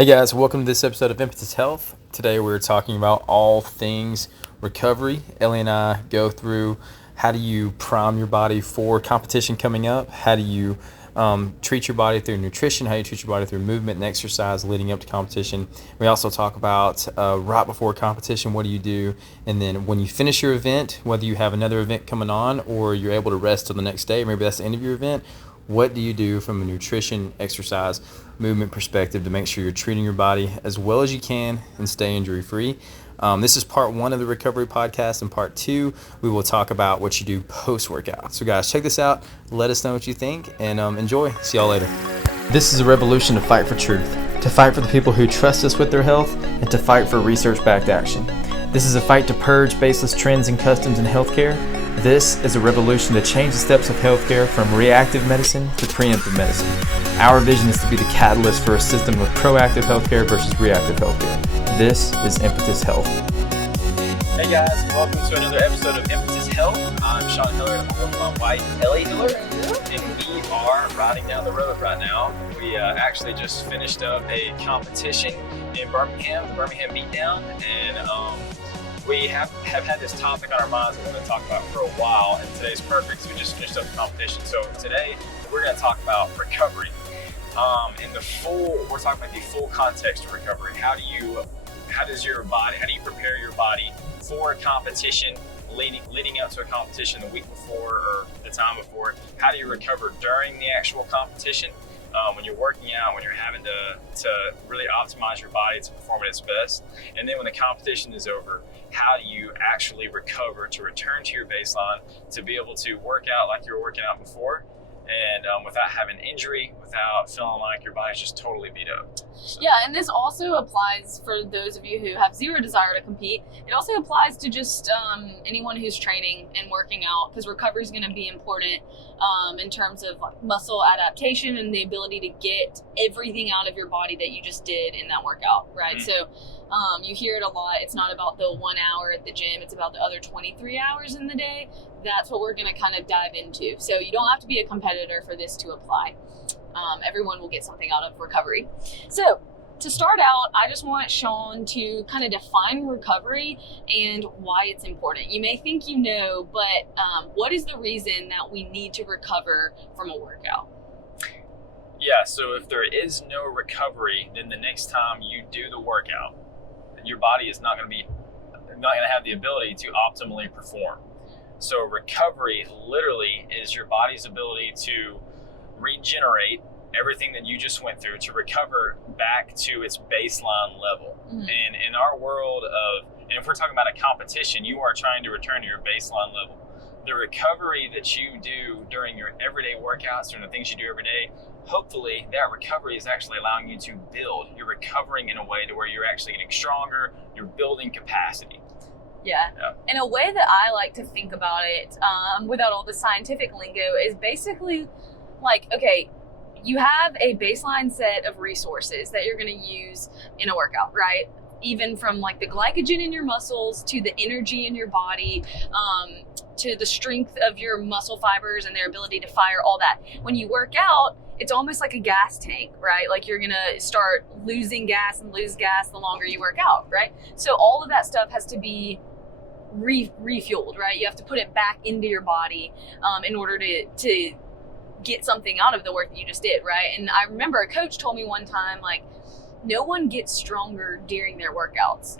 Hey guys, welcome to this episode of Impetus Health. Today we're talking about all things recovery. Ellie and I go through how do you prime your body for competition coming up, how do you treat your body through nutrition, how you treat your body through movement and exercise leading up to competition. We also talk about right before competition, what do you do, and then when you finish your event, whether you have another event coming on or you're able to rest till the next day, maybe that's the end of your event, what do you do from a nutrition, exercise, movement perspective to make sure you're treating your body as well as you can and stay injury free. This is part one of the recovery podcast. In part two, we will talk about what you do post-workout. So guys, check this out. Let us know what you think and enjoy. See y'all later. This is a revolution to fight for truth, to fight for the people who trust us with their health, and to fight for research-backed action. This is a fight to purge baseless trends and customs in healthcare. This is a revolution to change the steps of healthcare from reactive medicine to preemptive medicine. Our vision is to be the catalyst for a system of proactive healthcare versus reactive healthcare. This is Impetus Health. Hey guys, welcome to another episode of Impetus Health. I'm Sean Hiller and I'm with my wife, Ellie Hiller, and we are riding down the road right now. We actually just finished up a competition in Birmingham, the Birmingham Beatdown, and we have had this topic on our minds that we're going to talk about for a while, and today's perfect because we just finished up the competition. So today we're going to talk about recovery. We're talking about the full context of recovery. How do you prepare your body for a competition, leading up to a competition the week before or the time before? How do you recover during the actual competition? When you're working out, when you're having to really optimize your body to perform at its best. And then when the competition is over, how do you actually recover to return to your baseline to be able to work out like you were working out before, and without having injury, without feeling like your body's just totally beat up. So. Yeah, and this also applies for those of you who have zero desire to compete. It also applies to just anyone who's training and working out, because recovery is going to be important in terms of like muscle adaptation and the ability to get everything out of your body that you just did in that workout, right? Mm-hmm. So you hear it a lot. It's not about the 1 hour at the gym. It's about the other 23 hours in the day. That's what we're going to kind of dive into. So you don't have to be a competitor for this to apply. Everyone will get something out of recovery. So to start out, I just want Sean to kind of define recovery and why it's important. You may think you know, but what is the reason that we need to recover from a workout? Yeah, so if there is no recovery, then the next time you do the workout, your body is not going to have the ability to optimally perform. So recovery literally is your body's ability to regenerate everything that you just went through, to recover back to its baseline level. Mm-hmm. And in our world and if we're talking about a competition, you are trying to return to your baseline level. The recovery that you do during your everyday workouts, during the things you do every day, hopefully that recovery is actually allowing you to build. You're recovering in a way to where you're actually getting stronger, you're building capacity. Yeah. And a way that I like to think about it, without all the scientific lingo, is basically like, okay, you have a baseline set of resources that you're going to use in a workout, right? Even from like the glycogen in your muscles to the energy in your body, to the strength of your muscle fibers and their ability to fire, all that. When you work out, it's almost like a gas tank, right? Like you're gonna start losing gas and lose gas the longer you work out, right? So all of that stuff has to be refueled, right? You have to put it back into your body in order to get something out of the work that you just did, right? And I remember a coach told me one time, like, no one gets stronger during their workouts.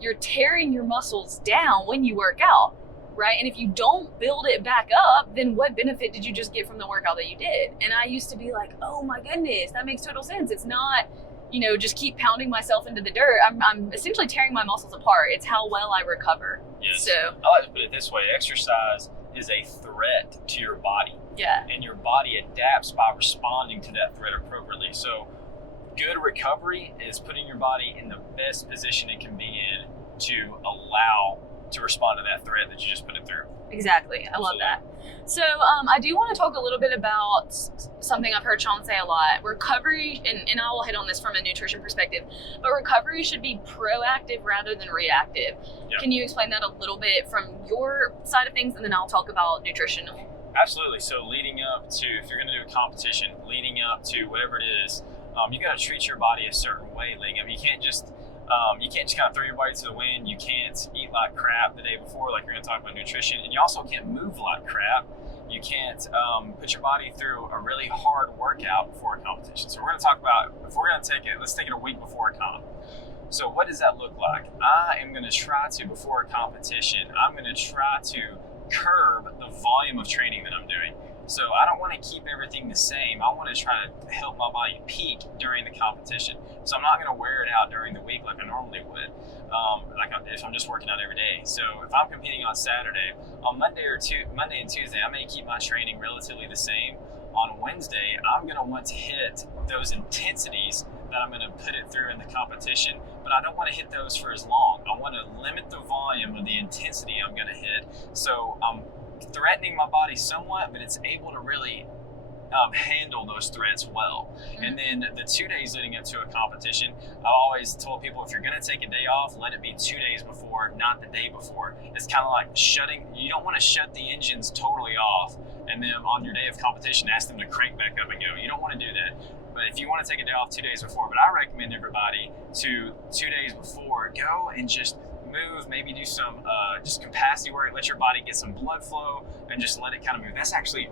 You're tearing your muscles down when you work out, right? And if you don't build it back up, then what benefit did you just get from the workout that you did? And I used to be like, oh my goodness, that makes total sense. It's not, just keep pounding myself into the dirt. I'm essentially tearing my muscles apart. It's how well I recover. Yes. So I like to put it this way: exercise is a threat to your body. Yeah. And your body adapts by responding to that threat appropriately. So good recovery is putting your body in the best position it can be in to allow to respond to that threat that you just put it through. Exactly. I love that. So I do want to talk a little bit about something I've heard Sean say a lot. Recovery, and I will hit on this from a nutrition perspective, but recovery should be proactive rather than reactive. Yeah. Can you explain that a little bit from your side of things, and then I'll talk about nutrition? Absolutely. So leading up to, if you're going to do a competition, leading up to whatever it is, You got to treat your body a certain way leading up. You can't just kind of throw your body to the wind. You can't eat like crap the day before, like you're going to talk about nutrition, and you also can't move like crap. You can't put your body through a really hard workout before a competition. So we're going to talk about, if we're going to take it, let's take it a week before a comp. So what does that look like? I am going to try to, before a competition, I'm going to try to curb the volume of training that I'm doing. So I don't want to keep everything the same. I want to try to help my body peak during the competition. So I'm not going to wear it out during the week like I normally would, if I'm just working out every day. So if I'm competing on Saturday, on Monday and Tuesday, I may keep my training relatively the same. On Wednesday, I'm going to want to hit those intensities that I'm going to put it through in the competition, but I don't want to hit those for as long. I want to limit the volume of the intensity I'm going to hit. So I'm threatening my body somewhat, but it's able to really handle those threats well. And then the 2 days leading up to a competition, I've always told people, if you're going to take a day off, let it be 2 days before, not the day before. It's kind of like you don't want to shut the engines totally off and then on your day of competition ask them to crank back up and go. You don't want to do that. But if you want to take a day off 2 days before, but I recommend everybody to 2 days before, go and just move, maybe do some just capacity work, let your body get some blood flow and just let it kind of move. That's actually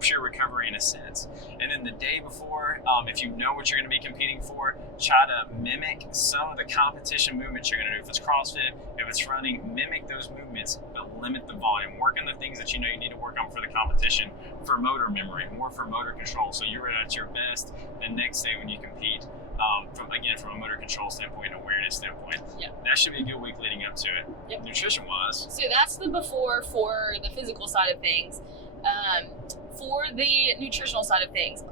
pure recovery in a sense. And then the day before, if you know what you're going to be competing for, try to mimic some of the competition movements you're going to do. If it's CrossFit, if it's running, mimic those movements, but limit the volume. Work on the things that you know you need to work on for the competition, for motor memory, more for motor control. So you're at your best the next day when you compete. From a motor control standpoint and awareness standpoint. Yep. That should be a good week leading up to it. Yep. Nutrition wise. So that's the before for the physical side of things. For the nutritional side of things,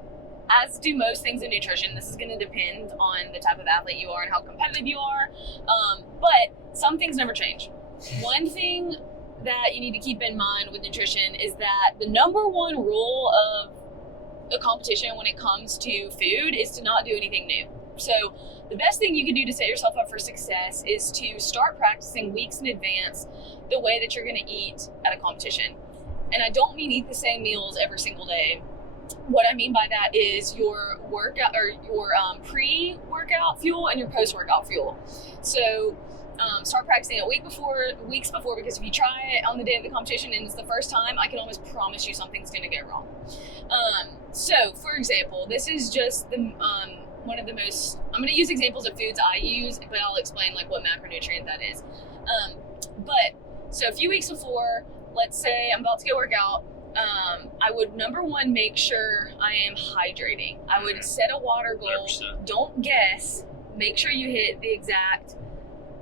as do most things in nutrition, this is going to depend on the type of athlete you are and how competitive you are. But some things never change. One thing that you need to keep in mind with nutrition is that the number one rule of a competition when it comes to food is to not do anything new. So the best thing you can do to set yourself up for success is to start practicing weeks in advance the way that you're going to eat at a competition. And I don't mean eat the same meals every single day. What I mean by that is your workout or your pre-workout fuel and your post-workout fuel. So start practicing a weeks before, because if you try it on the day of the competition and it's the first time, I can almost promise you something's going to go wrong. So for example, this is just the one of the most, I'm going to use examples of foods I use, but I'll explain like what macronutrient that is. So a few weeks before, let's say I'm about to go work out, I would, number one, make sure I am hydrating. I would set a water goal. 100%. Don't guess. Make sure you hit the exact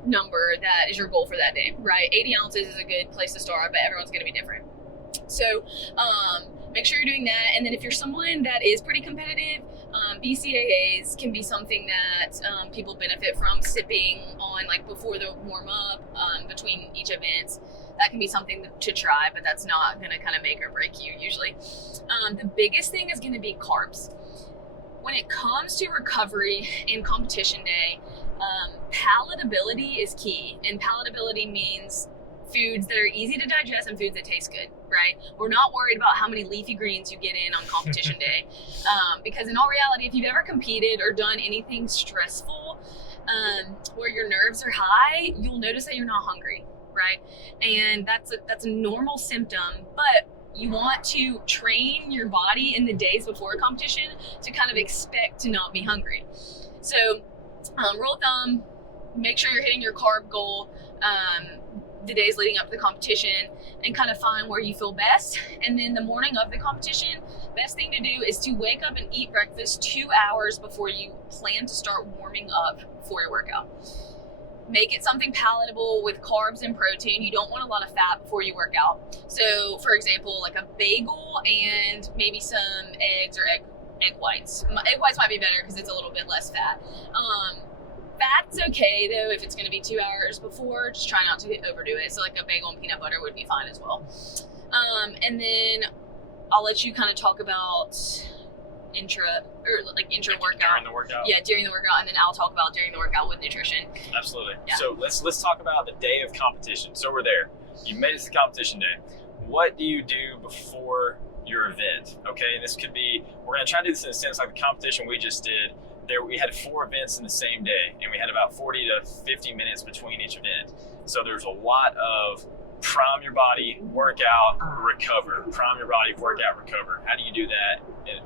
number that is your goal for that day, right? 80 ounces is a good place to start, but everyone's going to be different. So make sure you're doing that. And then if you're someone that is pretty competitive, BCAAs can be something that people benefit from, sipping on like before the warm up, between each event. That can be something to try, but that's not going to kind of make or break you usually. The biggest thing is going to be carbs. When it comes to recovery and competition day, palatability is key. And palatability means foods that are easy to digest and foods that taste good, right? We're not worried about how many leafy greens you get in on competition day. Because in all reality, if you've ever competed or done anything stressful where your nerves are high, you'll notice that you're not hungry, right? And that's a normal symptom, but you want to train your body in the days before a competition to kind of expect to not be hungry. So rule of thumb, make sure you're hitting your carb goal the days leading up to the competition and kind of find where you feel best. And then the morning of the competition, best thing to do is to wake up and eat breakfast 2 hours before you plan to start warming up for your workout. Make it something palatable with carbs and protein. You don't want a lot of fat before you work out. So for example, like a bagel and maybe some eggs or egg whites. Egg whites might be better because it's a little bit less fat. Fat's okay though if it's going to be 2 hours before. Just try not to overdo it. So like a bagel and peanut butter would be fine as well. And then I'll let you kind of talk about intra workout. During the workout? Yeah, during the workout, and then I'll talk about during the workout with nutrition. Absolutely. Yeah. So let's talk about the day of competition. So we're there. You made it to competition day. What do you do before your event? Okay, and this could be, we're going to try to do this in a sense like the competition we just did. we had 4 events in the same day, and we had about 40 to 50 minutes between each event. So there's a lot of prime your body, work out, recover. Prime your body, work out, recover. How do you do that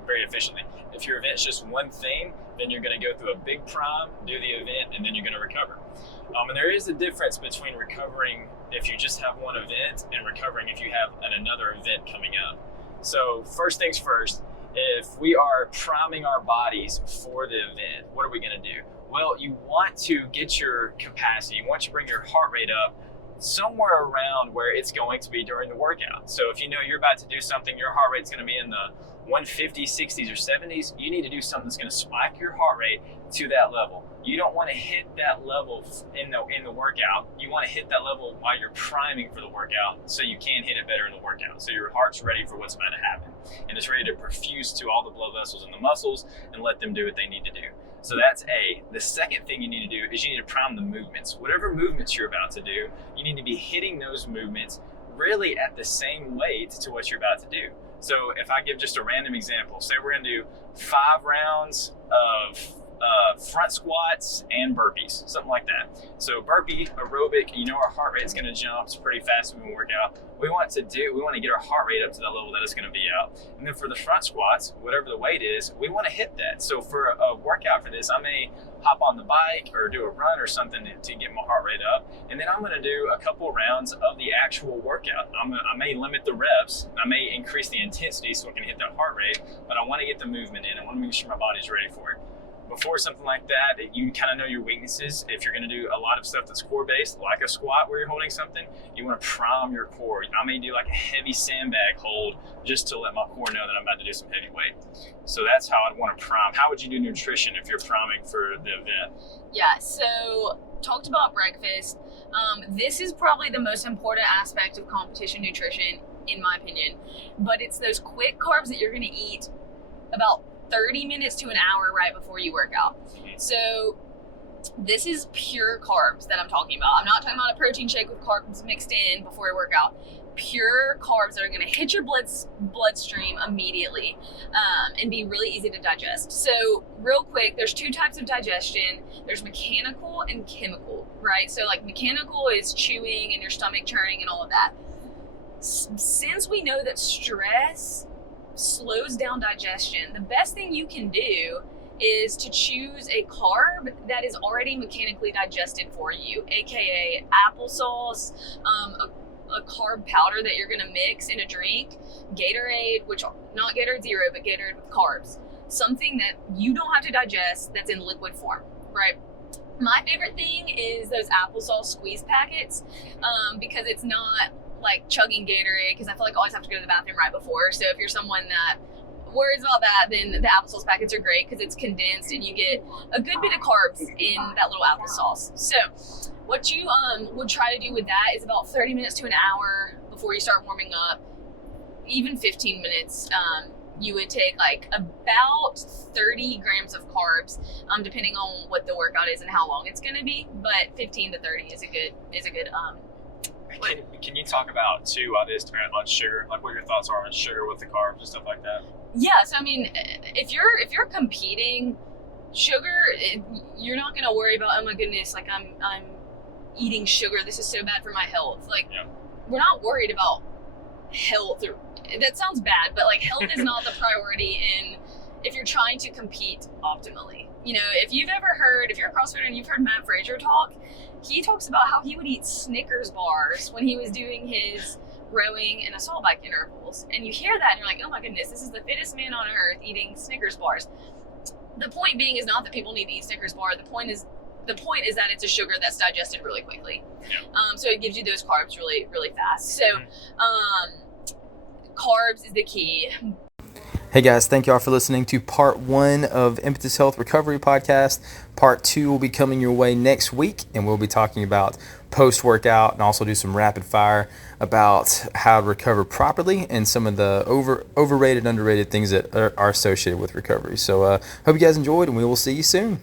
very efficiently? If your event's just one thing, then you're going to go through a big prime, do the event, and then you're going to recover. And there is a difference between recovering if you just have one event and recovering if you have another event coming up. So first things first, if we are priming our bodies for the event, what are we going to do? Well, you want to get your capacity, you want to bring your heart rate up somewhere around where it's going to be during the workout. So if you know you're about to do something, your heart rate's going to be in the 150s, 60s, or 70s, you need to do something that's going to spike your heart rate to that level. You don't want to hit that level in the workout. You want to hit that level while you're priming for the workout so you can hit it better in the workout. So your heart's ready for what's about to happen. And it's ready to perfuse to all the blood vessels in the muscles and let them do what they need to do. So that's A. The second thing you need to do is you need to prime the movements. Whatever movements you're about to do, you need to be hitting those movements really at the same weight to what you're about to do. So if I give just a random example, say we're going to do 5 rounds of front squats and burpees, something like that. So burpee, aerobic, you know our heart rate is going to jump. It's pretty fast when we work out. We want to get our heart rate up to that level that it's going to be out. And then for the front squats, whatever the weight is, we want to hit that. So for a workout for this, I may hop on the bike or do a run or something to get my heart rate up. And then I'm going to do a couple rounds of the actual workout. I may limit the reps. I may increase the intensity so I can hit that heart rate, but I want to get the movement in. I want to make sure my body's ready for it. Before something like that, you kind of know your weaknesses. If you're going to do a lot of stuff that's core-based, like a squat where you're holding something, you want to prime your core. I may do like a heavy sandbag hold just to let my core know that I'm about to do some heavy weight. So that's how I'd want to prime. How would you do nutrition if you're priming for the event? Yeah, so talked about breakfast. This is probably the most important aspect of competition nutrition, in my opinion. But it's those quick carbs that you're going to eat about 30 minutes to an hour right before you work out. So this is pure carbs that I'm talking about. I'm not talking about a protein shake with carbs mixed in before I work out. Pure carbs that are going to hit your bloodstream immediately and be really easy to digest. So real quick, there's 2 types of digestion. There's mechanical and chemical, right? So like mechanical is chewing and your stomach churning and all of that. Since we know that stress slows down digestion, the best thing you can do is to choose a carb that is already mechanically digested for you, aka applesauce, a carb powder that you're gonna mix in a drink, Gatorade, which not Gatorade Zero, but Gatorade with carbs, something that you don't have to digest that's in liquid form, right? My favorite thing is those applesauce squeeze packets because it's not like chugging Gatorade, because I feel like I always have to go to the bathroom right before. So if you're someone that worries about that, then the applesauce packets are great because it's condensed and you get a good bit of carbs in that little applesauce. So what you would try to do with that is about 30 minutes to an hour before you start warming up, even 15 minutes. You would take like about 30 grams of carbs, depending on what the workout is and how long it's going to be. But 15 to 30 is a good. Can you talk about too on sugar, like what your thoughts are on sugar with the carbs and stuff like that? Yeah, so I mean, if you're competing, sugar, you're not gonna worry about, oh my goodness, like I'm eating sugar, this is so bad for my health. Like, we're not worried about health, or that sounds bad, but like health is not the priority if you're trying to compete optimally. You know, if you're a CrossFitter and you've heard Matt Frazier talk, he talks about how he would eat Snickers bars when he was doing his rowing and assault bike intervals. And you hear that and you're like, oh my goodness, this is the fittest man on earth eating Snickers bars. The point being is not that people need to eat Snickers bar. The point is that it's a sugar that's digested really quickly. So it gives you those carbs really, really fast. So carbs is the key. Hey guys, thank y'all for listening to part 1 of Impetus Health Recovery Podcast. Part 2 will be coming your way next week, and we'll be talking about post-workout and also do some rapid fire about how to recover properly and some of the overrated, underrated things that are associated with recovery. So hope you guys enjoyed, and we will see you soon.